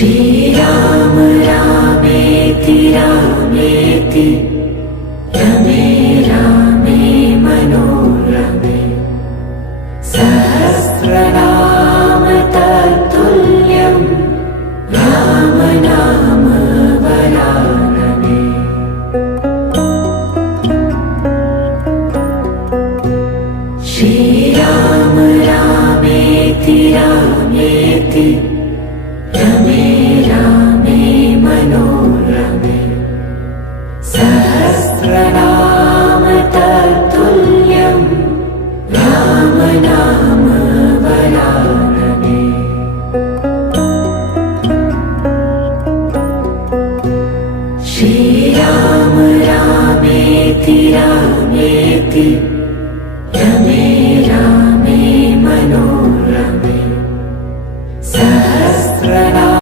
श्रीराम रामेति रामेति रमे रामे मनोरमे सहस्रनाम तत्तुल्यं राम नाम वरानने। श्रीराम रामेति रामेति रमे रामे मनोरमे सहस्रनाम तत्तुल्यं राम नाम वरानने। श्रीराम रामेति रामेति